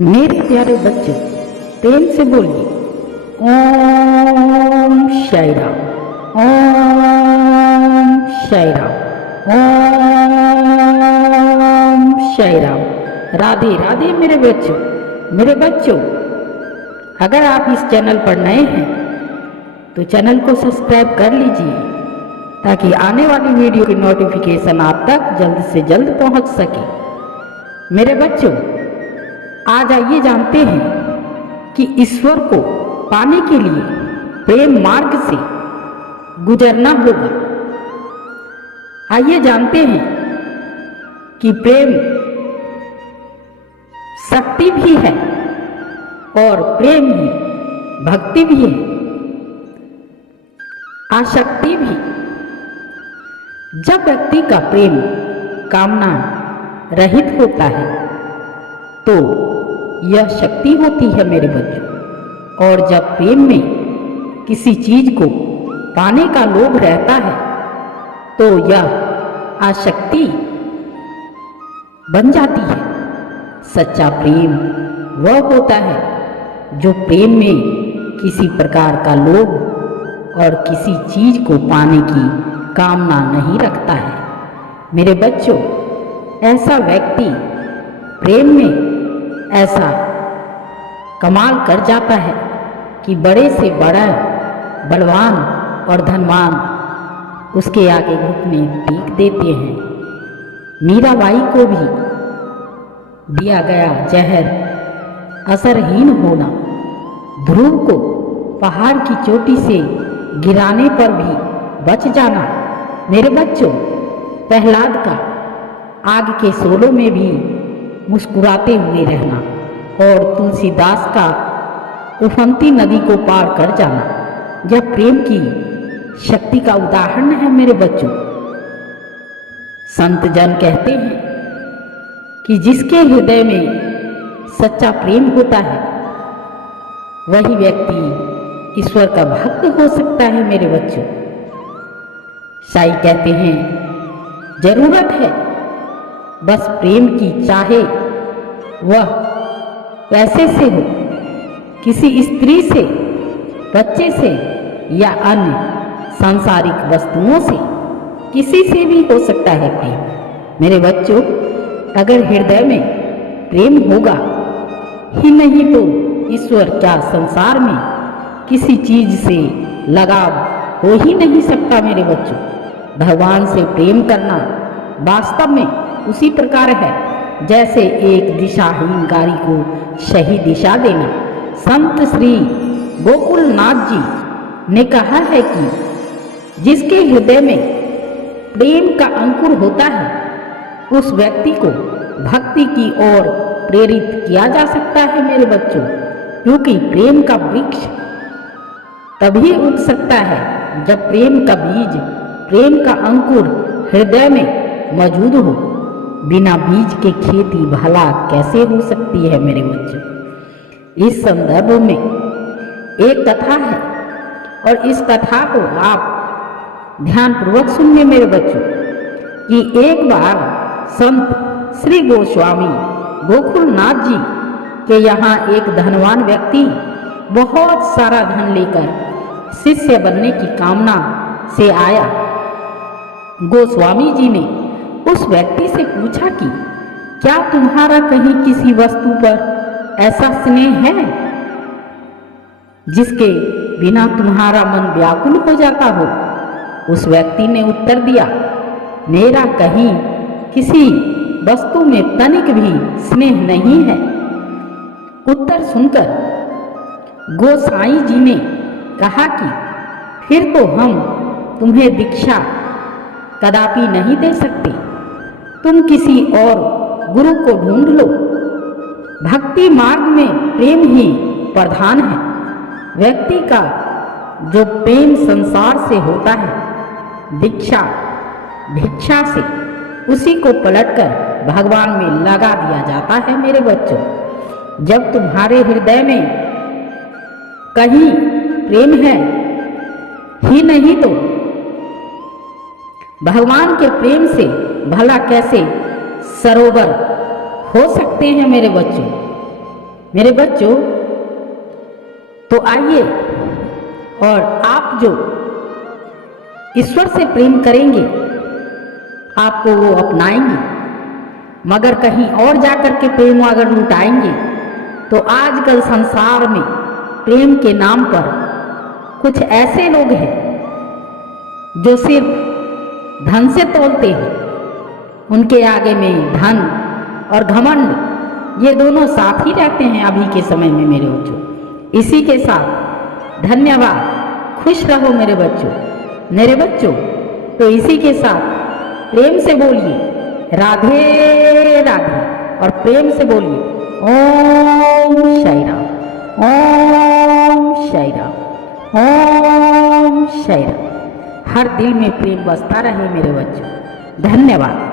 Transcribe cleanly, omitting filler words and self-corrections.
मेरे प्यारे बच्चे प्रेम से बोलिए ओम साई राम। ओम साई राम। ओम साई राम। राधे राधे मेरे बच्चों अगर आप इस चैनल पर नए हैं तो चैनल को सब्सक्राइब कर लीजिए ताकि आने वाली वीडियो की नोटिफिकेशन आप तक जल्द से जल्द पहुंच सके। मेरे बच्चों आज आइए जानते हैं कि ईश्वर को पाने के लिए प्रेम मार्ग से गुजरना होगा। आइए जानते हैं कि प्रेम शक्ति भी है और प्रेम ही भक्ति भी है, आसक्ति भी। जब व्यक्ति का प्रेम कामना रहित होता है तो यह शक्ति होती है मेरे बच्चों। और जब प्रेम में किसी चीज को पाने का लोभ रहता है तो यह आसक्ति बन जाती है। सच्चा प्रेम वह होता है जो प्रेम में किसी प्रकार का लोभ और किसी चीज को पाने की कामना नहीं रखता है। मेरे बच्चों ऐसा व्यक्ति प्रेम में ऐसा कमाल कर जाता है कि बड़े से बड़ा बलवान और धनवान उसके आगे घुटने टेक देते हैं। मीराबाई को भी दिया गया जहर असरहीन होना, ध्रुव को पहाड़ की चोटी से गिराने पर भी बच जाना। मेरे बच्चों प्रहलाद का आग के शोलों में भी मुस्कुराते हुए रहना और तुलसीदास का उफनती नदी को पार कर जाना यह प्रेम की शक्ति का उदाहरण है। मेरे बच्चों संत जन कहते हैं कि जिसके हृदय में सच्चा प्रेम होता है वही व्यक्ति ईश्वर का भक्त हो सकता है। मेरे बच्चों साईं कहते हैं जरूरत है बस प्रेम की, चाहे वह पैसे से हो, किसी स्त्री से, बच्चे से या अन्य सांसारिक वस्तुओं से, किसी से भी हो सकता है प्रेम। मेरे बच्चों अगर हृदय में प्रेम होगा ही नहीं तो ईश्वर क्या संसार में किसी चीज से लगाव हो ही नहीं सकता। मेरे बच्चों भगवान से प्रेम करना वास्तव में उसी प्रकार है जैसे एक दिशाहीन गाड़ी को सही दिशा देना। संत श्री गोकुलनाथ जी ने कहा है कि जिसके हृदय में प्रेम का अंकुर होता है उस व्यक्ति को भक्ति की ओर प्रेरित किया जा सकता है। मेरे बच्चों क्योंकि प्रेम का वृक्ष तभी उग सकता है जब प्रेम का बीज, प्रेम का अंकुर हृदय में मौजूद हो। बिना बीज के खेती भला कैसे हो सकती है। मेरे बच्चों इस संदर्भ में एक कथा है और इस कथा को आप ध्यानपूर्वक सुनिए मेरे बच्चों कि एक बार संत श्री गोस्वामी गोकुलनाथ जी के यहाँ एक धनवान व्यक्ति बहुत सारा धन लेकर शिष्य बनने की कामना से आया। गोस्वामी जी ने उस व्यक्ति से पूछा कि क्या तुम्हारा कहीं किसी वस्तु पर ऐसा स्नेह है जिसके बिना तुम्हारा मन व्याकुल हो जाता हो। उस व्यक्ति ने उत्तर दिया मेरा कहीं किसी वस्तु में तनिक भी स्नेह नहीं है। उत्तर सुनकर गोसाई जी ने कहा कि फिर तो हम तुम्हें दीक्षा कदापि नहीं दे सकते, तुम किसी और गुरु को ढूंढ लो। भक्ति मार्ग में प्रेम ही प्रधान है। व्यक्ति का जो प्रेम संसार से होता है दीक्षा भिक्षा से उसी को पलटकर भगवान में लगा दिया जाता है। मेरे बच्चों जब तुम्हारे हृदय में कहीं प्रेम है ही नहीं तो भगवान के प्रेम से भला कैसे सरोवर हो सकते हैं। मेरे बच्चों मेरे बच्चों, तो आइए और आप जो ईश्वर से प्रेम करेंगे आपको वो अपनाएंगे, मगर कहीं और जाकर के प्रेम अगर लुटाएंगे तो आजकल संसार में प्रेम के नाम पर कुछ ऐसे लोग हैं जो सिर्फ धन से तोलते हैं। उनके आगे में धन और घमंड ये दोनों साथ ही रहते हैं अभी के समय में मेरे बच्चों। इसी के साथ धन्यवाद, खुश रहो मेरे बच्चों। मेरे बच्चों, तो इसी के साथ प्रेम से बोलिए राधे राधे और प्रेम से बोलिए ओम साई राम, ओम साई राम, ओम साई राम। हर दिल में प्रेम बसता रहे मेरे बच्चों। धन्यवाद।